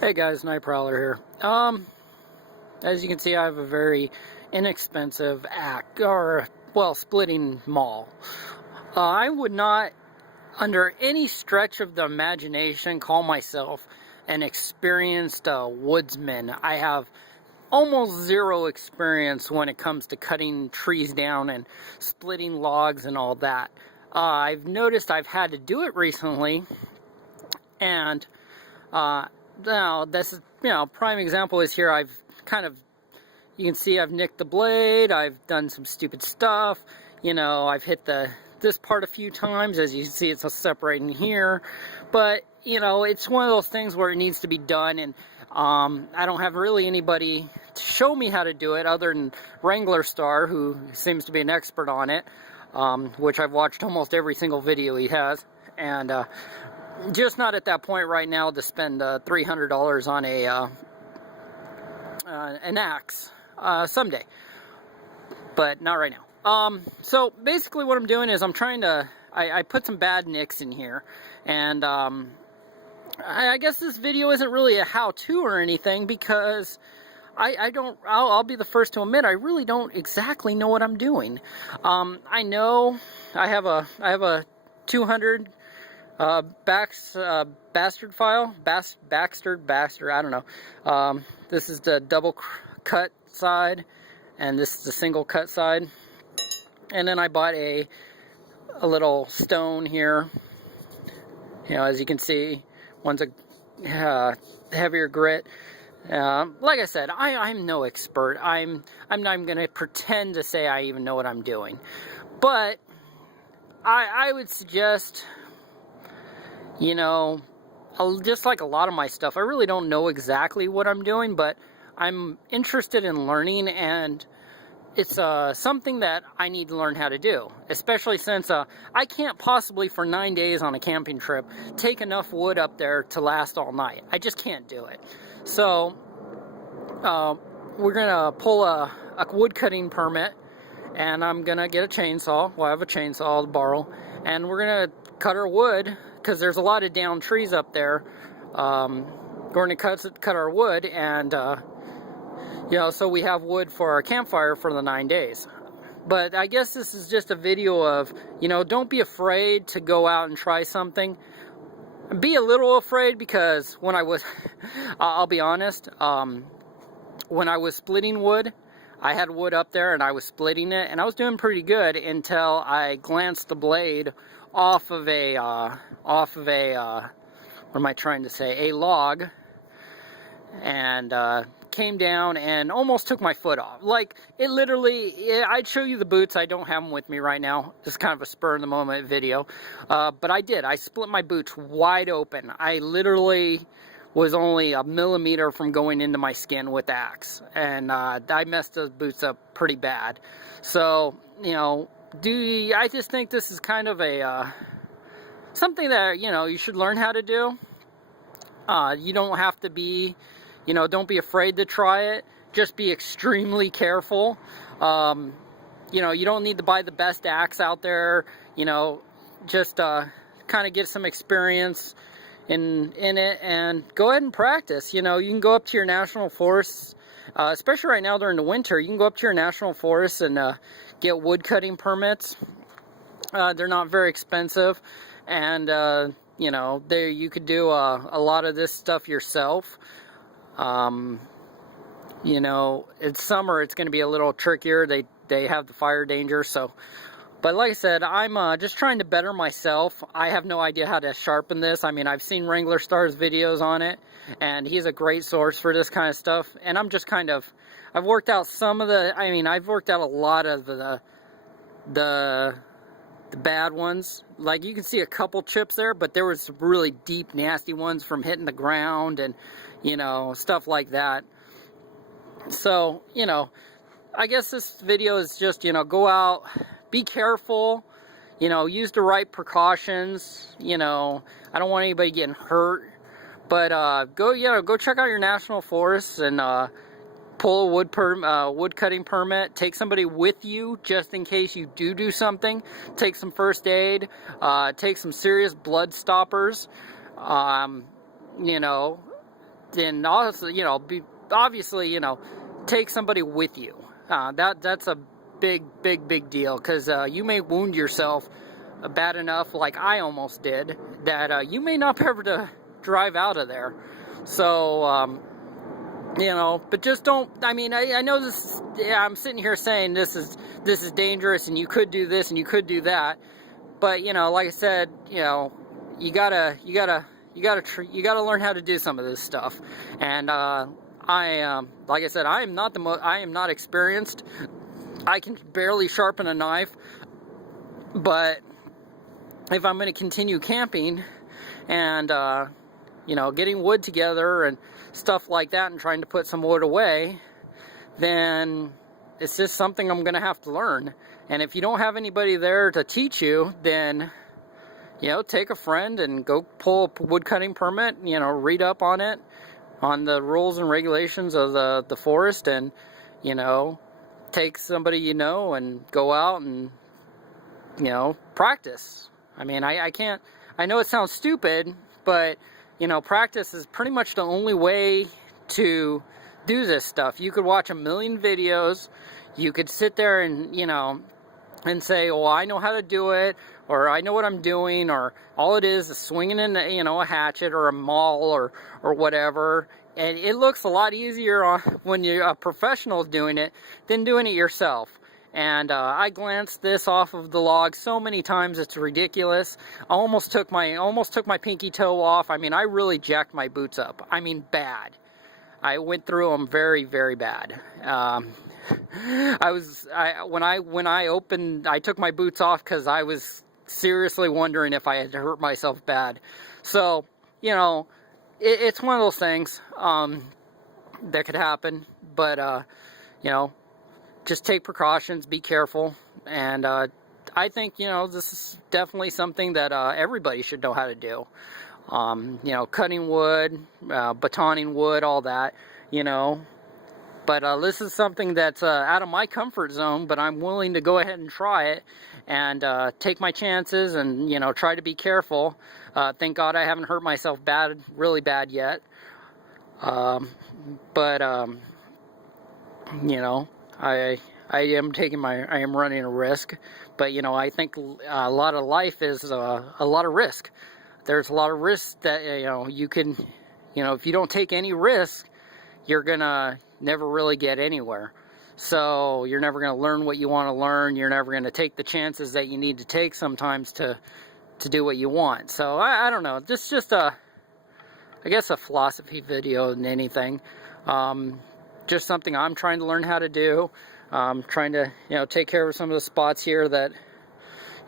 Hey guys, Night Prowler here. As you can see, I have a very inexpensive splitting maul. I would not, under any stretch of the imagination, call myself an experienced woodsman. I have almost zero experience when it comes to cutting trees down and splitting logs and all that. I've noticed I've had to do it recently, and now this is, prime example is here. I've you can see I've nicked the blade, I've done some stupid stuff, I've hit this part a few times. As you can see, it's separating here, but it's one of those things where it needs to be done, and I don't have really anybody to show me how to do it other than Wrangler Star, who seems to be an expert on it, which I've watched almost every single video he has, and just not at that point right now to spend $300 on an axe. Someday, but not right now. So basically what I'm doing is I'm trying to, I put some bad nicks in here, and I guess this video isn't really a how-to or anything, because I'll be the first to admit I really don't exactly know what I'm doing. I know I have a 200 bastard file, Baxter, I don't know. This is the double cut side, and this is the single cut side. And then I bought a little stone here. As you can see, one's a heavier grit. Like I said, I'm no expert. I'm not going to pretend to say I even know what I'm doing. But I would suggest, just like a lot of my stuff, I really don't know exactly what I'm doing, but I'm interested in learning, and it's something that I need to learn how to do, especially since I can't possibly, for 9 days on a camping trip, take enough wood up there to last all night. I just can't do it. So we're gonna pull a wood cutting permit, and I'm gonna get a chainsaw. Well, I have a chainsaw to borrow, and we're gonna cut our wood, because there's a lot of downed trees up there. We're going to cut our wood, and so we have wood for our campfire for the 9 days. But I guess this is just a video of, don't be afraid to go out and try something. Be a little afraid, because when I was, I'll be honest, when I was splitting wood, I had wood up there and I was splitting it, and I was doing pretty good until I glanced the blade off of a what am I trying to say, a log, and came down and almost took my foot off. Like, it literally, I'd show you the boots. I don't have them with me right now. Just kind of a spur of the moment video. But I split my boots wide open. I literally was only a millimeter from going into my skin with the axe, and I messed those boots up pretty bad. So, I just think this is kind of a something that you should learn how to do. You don't have to be, don't be afraid to try it. Just be extremely careful. You don't need to buy the best axe out there. Just kind of get some experience in it, and go ahead and practice. You can go up to your national forests, especially right now during the winter. You can go up to your national forests and get wood cutting permits. They're not very expensive, and you could do a lot of this stuff yourself. It's summer, it's going to be a little trickier. They have the fire danger, so. But like I said, I'm just trying to better myself. I have no idea how to sharpen this. I mean, I've seen Wrangler Star's videos on it, and he's a great source for this kind of stuff. And I'm just I've worked out I've worked out a lot of the bad ones. Like, you can see a couple chips there, but there was some really deep, nasty ones from hitting the ground and, stuff like that. So, I guess this video is just, go out, be careful, use the right precautions. I don't want anybody getting hurt, but go check out your national forests and pull a wood cutting permit. Take somebody with you just in case you do something. Take some first aid, take some serious blood stoppers. and also, you know, obviously, you know, take somebody with you. That's a big deal, because you may wound yourself bad enough, like I almost did, that you may not be able to drive out of there. So, you know, but just don't, I mean, I know this, yeah, I'm sitting here saying this is dangerous, and you could do this and you could do that, but, you know, like I said, you know, you gotta learn how to do some of this stuff. And like I said, I am not experienced. I can barely sharpen a knife, but if I'm going to continue camping and you know, getting wood together and stuff like that, and trying to put some wood away, then it's just something I'm going to have to learn. And if you don't have anybody there to teach you, then, you know, take a friend and go pull a wood cutting permit, you know, read up on it, on the rules and regulations of the forest, and, you know, take somebody you know and go out and, you know, practice. I mean, I can't, I know it sounds stupid, but, you know, practice is pretty much the only way to do this stuff. You could watch a million videos, you could sit there and, you know, and say, well, I know how to do it, or I know what I'm doing, or all it is swinging in, you know, a hatchet or a maul or whatever. And it looks a lot easier when you're a professional doing it than doing it yourself. And I glanced this off of the log so many times, it's ridiculous. I almost took my pinky toe off. I mean, I really jacked my boots up. I mean, bad. I went through them very bad. When I opened, I took my boots off because I was seriously wondering if I had hurt myself bad. So, you know, it's one of those things that could happen, but you know, just take precautions, be careful, and I think, you know, this is definitely something that everybody should know how to do. You know, cutting wood, batoning wood, all that, you know. But this is something that's out of my comfort zone, but I'm willing to go ahead and try it and take my chances and, you know, try to be careful. Thank God I haven't hurt myself really bad yet. But you know, I am running a risk. But, you know, I think a lot of life is a lot of risk. There's a lot of risk that, you know, you can, you know, if you don't take any risk, you're gonna never really get anywhere. So you're never gonna learn what you want to learn. You're never gonna take the chances that you need to take sometimes to do what you want. So I don't know. This is just I guess a philosophy video than anything. Just something I'm trying to learn how to do. Trying to, you know, take care of some of the spots here that,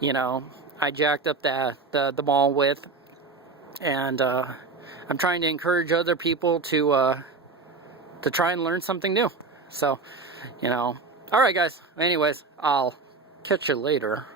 you know, I jacked up the ball with, and I'm trying to encourage other people to try and learn something new. So, you know, all right, guys. Anyways, I'll catch you later.